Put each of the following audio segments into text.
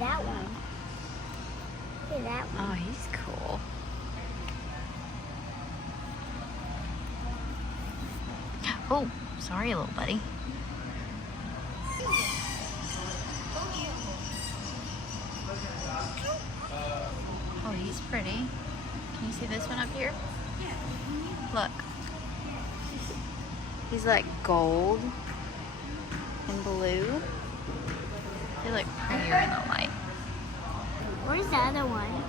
that one. Look at that one. Oh, he's cool. Oh, sorry, little buddy. Oh, he's pretty. Can you see this one up here? Look. He's like gold and blue. They look prettier in the light. Where's the other one?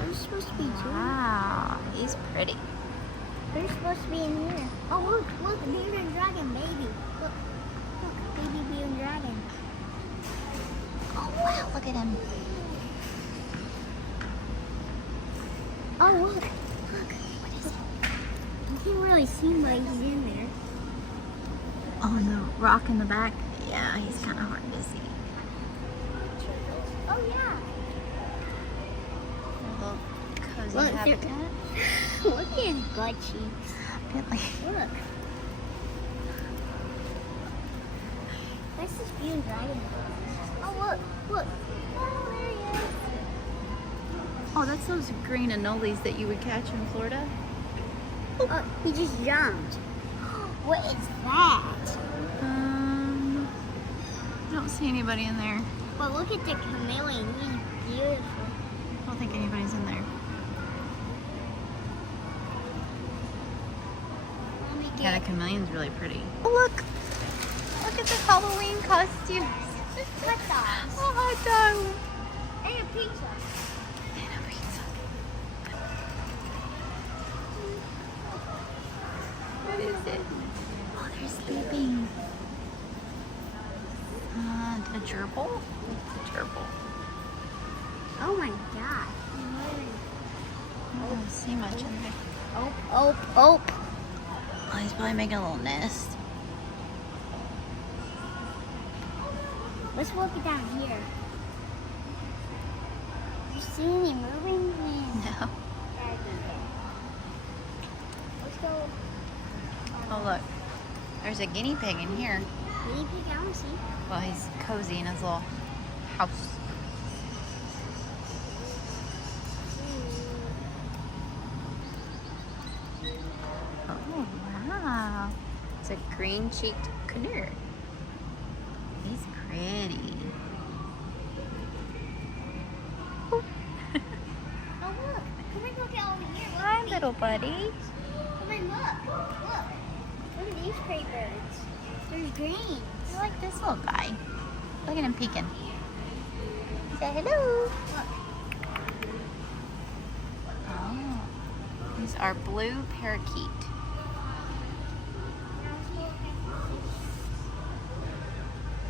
There's supposed to be two. Wow, he's pretty. They're supposed to be in here. Oh, look, bearded dragon baby. Look, baby bearded dragon. Oh, wow, look at him. Oh, look. What is it? You can't really see him, but he's in there. Oh, and the rock in the back. Yeah, he's kind of hard to see. Oh, yeah. A little cozy Look, habitat. Look at his butt cheeks. Bentlee. Look. That's this bearded dragon. Oh, look. Oh, there he is. Oh, that's those green anoles that you would catch in Florida. Oh, he just jumped. What is that? I don't see anybody in there. But look at the chameleon. He's beautiful. I don't think anybody's in there. Let me Yeah, get the chameleon's really pretty. Oh, look! Look at the Halloween costumes. hot dogs. Oh, hot dog. And a pizza. And a pizza. What is it? Oh, they're sleeping. A gerbil? What's a gerbil? Oh my god. I don't see much in there. Oh. Oh, he's probably making a little nest. Let's walk it down here. You see any moving? No. Let's go. Oh, look. There's a guinea pig in here. Guinea pig, I want to see. Well, he's cozy in his little house. Oh, wow. It's a green-cheeked canoe. He's pretty. Oh, look. Come and look out over here. Look Hi, at little buddy. Come and look. Look at these pretty birds. There's green. I like this little guy. Look at him peeking. Say hello. Oh, these are blue parakeet.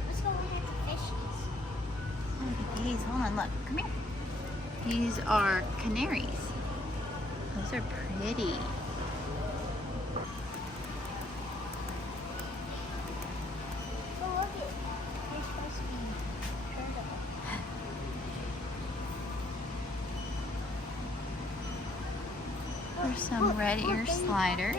Let's go look at the fishes. Look at these. Hold on, look. Come here. These are canaries. Those are pretty. Oh, look at they're supposed to be turtle. There's some red ear sliders.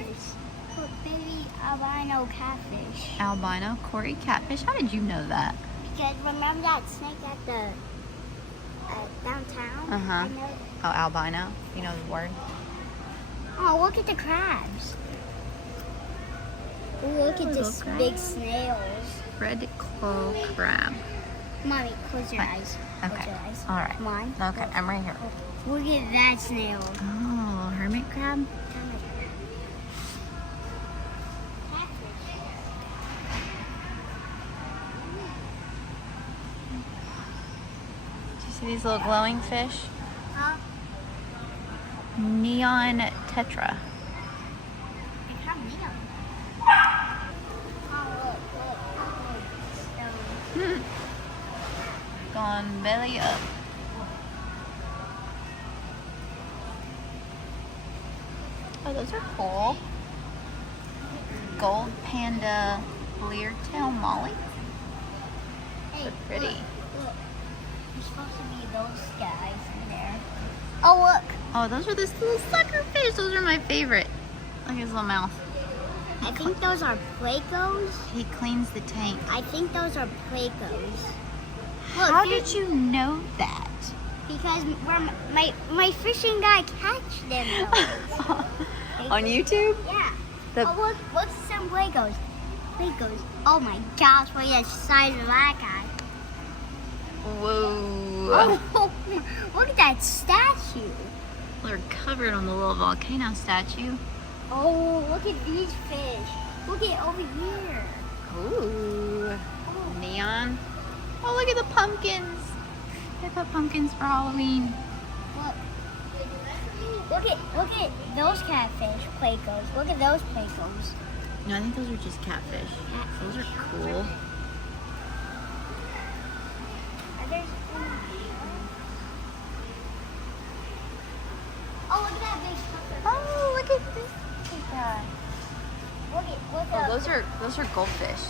Look, baby albino catfish. Albino Cory catfish. How did you know that? Because remember that snake at the downtown? Uh-huh. I know- Oh, albino. You know the word? Oh, look at the crabs. Look at Little this crab. big snails. Red claw crab. Mommy, close your Right. eyes. Close Okay. your eyes. All right. Come on. Okay, I'm right here. Look at that snail. Oh, hermit crab. Do you see these little glowing fish? Huh? Neon tetra. They have neon. Oh, look. Gone belly up. Oh, those are cool. Gold panda blear tail molly. Hey, They're pretty. Look. There's supposed to be those guys in there. Oh, look. Oh, those are this little sucker fish. Those are my favorite. Look at his little mouth. I think those are Placos. He cleans the tank. I think those are Placos. How did you know that? Because my fishing guy catch them. On YouTube? Yeah. Oh, look some Legos. Legos. Oh my gosh, look at the size of that guy. Whoa. Oh, look at that statue. They're covered on the little volcano statue. Oh, look at these fish. Look at over here. Ooh. Neon. Oh, look at the pumpkins. They put pumpkins for Halloween. Look at those catfish Playcos. Look at those Playcos. No, I think those are just catfish. Those are cool. Are there... Oh, look at that big sucker. Oh, look at this guy. Look Oh, at those are goldfish.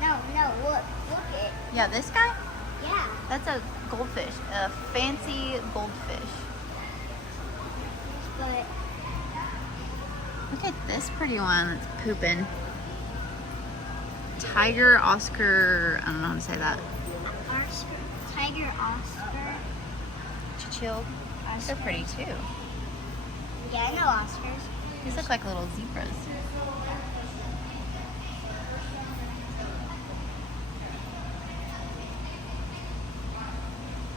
No, look at... Yeah, this guy? Yeah. That's a goldfish. A fancy goldfish. But... Look at this pretty one that's pooping. Tiger Oscar, I don't know how to say that. Tiger Oscar. Chill. They're pretty too. Yeah, I know Oscars. These look like little zebras.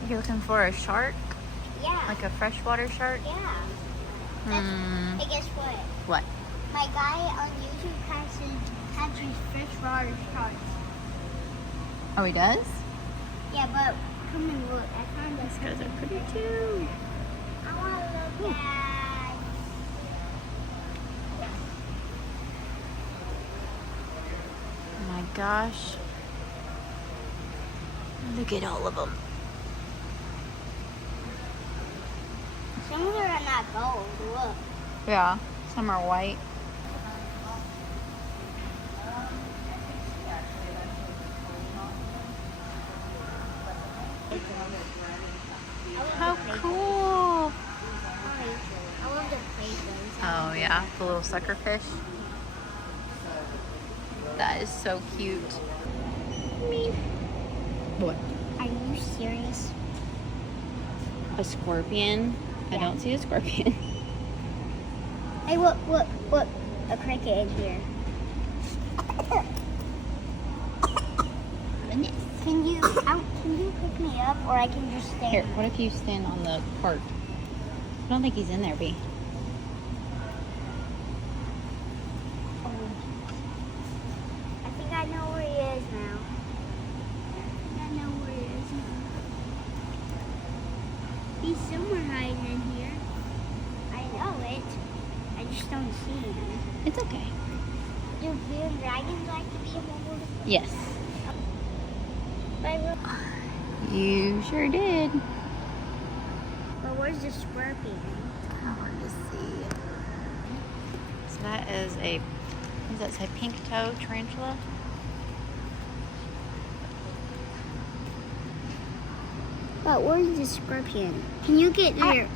You're looking for a shark? Yeah. Like a freshwater shark? Yeah. Hey, guess what? What? My guy on YouTube catches freshwater sharks. Oh, he does? Yeah, but come and look. I found this. These guys are pretty too. I want to look at. Oh my gosh. Look at all of them. Some of them are not gold. Look. Yeah, some are white. How cool! I love the playthings. Oh yeah, the little sucker fish. That is so cute. What? Are you serious? A scorpion? I don't see a scorpion. Hey, look, a cricket in here. Can you pick me up, or I can just stand? Here, what if you stand on the cart? I don't think he's in there, B. I think I know where he is now. I know where he is now. He's somewhere hiding in here. I know it. I just don't see him. It's okay. Do blue dragons like to be hold? Yes. But You sure did. where's the scorpion? Hard to see. So that is a, what does that say, pink toe tarantula? But where's the scorpion? Can you get there?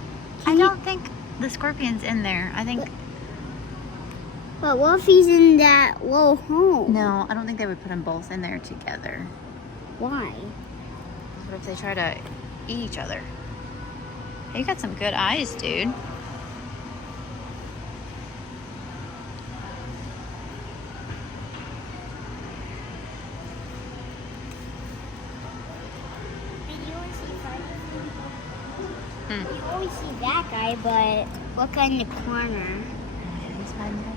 I don't think the scorpion's in there. I think... But what if he's in that little home? No, I don't think they would put them both in there together. Why? What if they try to eat each other? Hey, you got some good eyes, dude. You always see that guy, but look in the corner. He's hiding there.